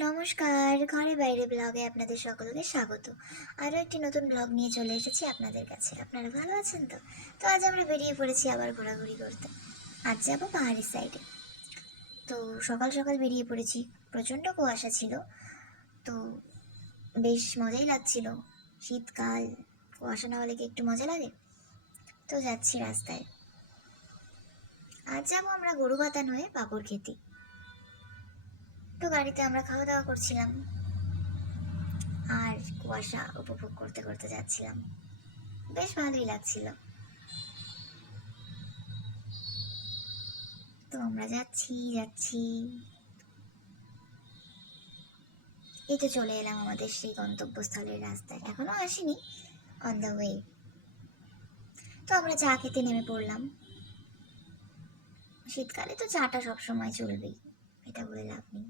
নমস্কার, ঘরে বাইরে ব্লগে আপনাদের সকলকে স্বাগত। আরও একটি নতুন ব্লগ নিয়ে চলে এসেছি আপনাদের কাছে। আপনারা ভালো আছেন তো? তো আজ আমরা বেরিয়ে পড়েছি আবার ঘোরাঘুরি করতে। আজ যাব পাহাড়ের সাইডে তো সকাল সকাল বেরিয়ে পড়েছি। প্রচণ্ড কুয়াশা ছিল। তো বেশ মজাই লাগছিল। শীতকাল, কুয়াশা না হলে কি একটু মজা লাগে? তো যাচ্ছি রাস্তায়। আজ যাব আমরা গরু বাতান হয়ে পাপড় খেতে। তো গাড়িতে আমরা খাওয়া দাওয়া করছিলাম। আর কুয়াশা উপভোগ করতে করতে যাচ্ছিলাম। বেশ ভালোই লাগছিল। তো আমরা যাচ্ছি যাচ্ছি। এই তো চলে এলাম আমাদের সেই গন্তব্যস্থলের রাস্তায়। এখনও আসিনি। অন দ্য ওয়ে তো আমরা চা খেতে নেমে পড়লাম। শীতকালে তো চাটা সবসময় চলবেই, এটা বলে লাভ নেই।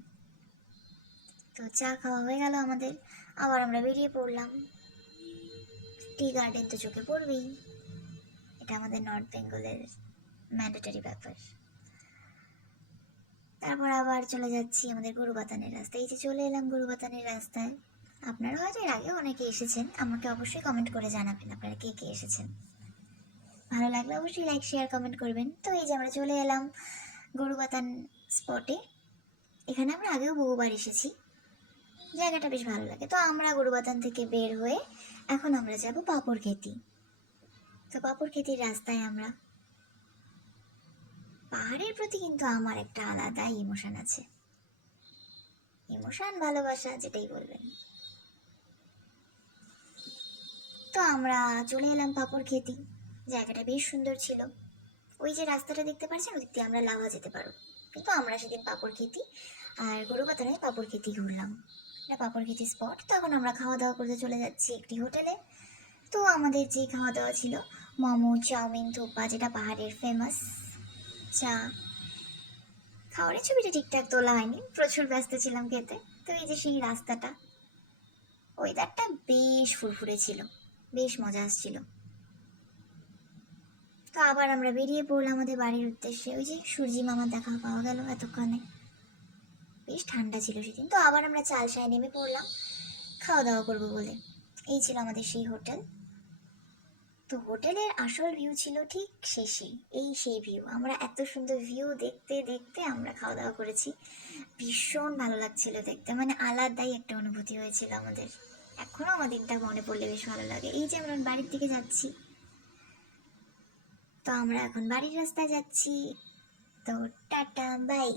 তো চা খাওয়া হয়ে গেল আমাদের। আবার আমরা বেরিয়ে পড়লাম। টি গার্ডেন তো চোখে পড়বেই। এটা আমাদের নর্থ বেঙ্গলের ম্যান্ডেটরি ব্যাপার। তারপর আবার চলে যাচ্ছি আমাদের গরুবাতানের রাস্তায়। এই যে চলে এলাম গরুবাতানের রাস্তায়। আপনারা হয়তো এর আগে অনেকে এসেছেন। আমাকে অবশ্যই কমেন্ট করে জানাবেন আপনারা কে কে এসেছেন। ভালো লাগলে অবশ্যই লাইক শেয়ার কমেন্ট করবেন। তো এই যে আমরা চলে এলাম গরুবাতান স্পটে এখানে আমরা আগেও বহুবার এসেছি। জায়গাটা বেশ ভালো লাগে। তো আমরা গরুবাতান থেকে বের হয়ে এখন আমরা যাব পাপড় খেতি। তো পাপড় খেতির রাস্তায় আমরা পাহাড়ের প্রতি কিন্তু আমার একটা আলাদা ইমোশন আছে। ইমোশন ভালোবাসা যেটাই বলবেন। তো আমরা চলে এলাম পাপড় খেতি। জায়গাটা বেশ সুন্দর ছিল। ওই যে রাস্তাটা দেখতে পাচ্ছেন ওদিক দিয়ে আমরা লাভা যেতে পারো কিন্তু আমরা সেদিন পাপড় খেতি আর গরুবাতানে পাপড় খেতি ঘুরলাম। খেতি স্পট তখন আমরা খাওয়া দাওয়া করতে চলে যাচ্ছি একটি হোটেলে। তো আমাদের যে খাওয়া দাওয়া ছিল, মোমো, চাউমিন থোপা যেটা পাহাড়ের ফেমাস চা খাওয়ারের ছবিটা ঠিকঠাক তোলা হয়নি, প্রচুর ব্যস্ত ছিলাম খেতে। তো এই যে সেই রাস্তাটা ওয়েদারটা বেশ ফুরফুরে ছিল, বেশ মজা আসছিল। তো আবার আমরা বেরিয়ে পড়লাম আমাদের বাড়ির উদ্দেশ্যে, ওই যে সূর্যি মামার দেখা পাওয়া গেল এতক্ষণে। বেশ ঠান্ডা ছিল সেদিন। তো আবার আমরা চাল চালসায় নেমে পড়লাম। খাওয়া দাওয়া করব বলে। এই ছিল আমাদের সেই হোটেল। তো হোটেলের আসল ভিউ ছিল ঠিক শেষে। এই সেই ভিউ আমরা এত সুন্দর ভিউ দেখতে দেখতে আমরা খাওয়া দাওয়া করেছি। ভীষণ ভালো লাগছিল দেখতে। মানে আলাদাই একটা অনুভূতি হয়েছিল আমাদের। এখনও আমার দিনটা মনে পড়লে বেশ ভালো লাগে। এই যে আমরা বাড়ির দিকে যাচ্ছি। তো আমরা এখন বাড়ির রাস্তায় যাচ্ছি। তো টাটা, বাই।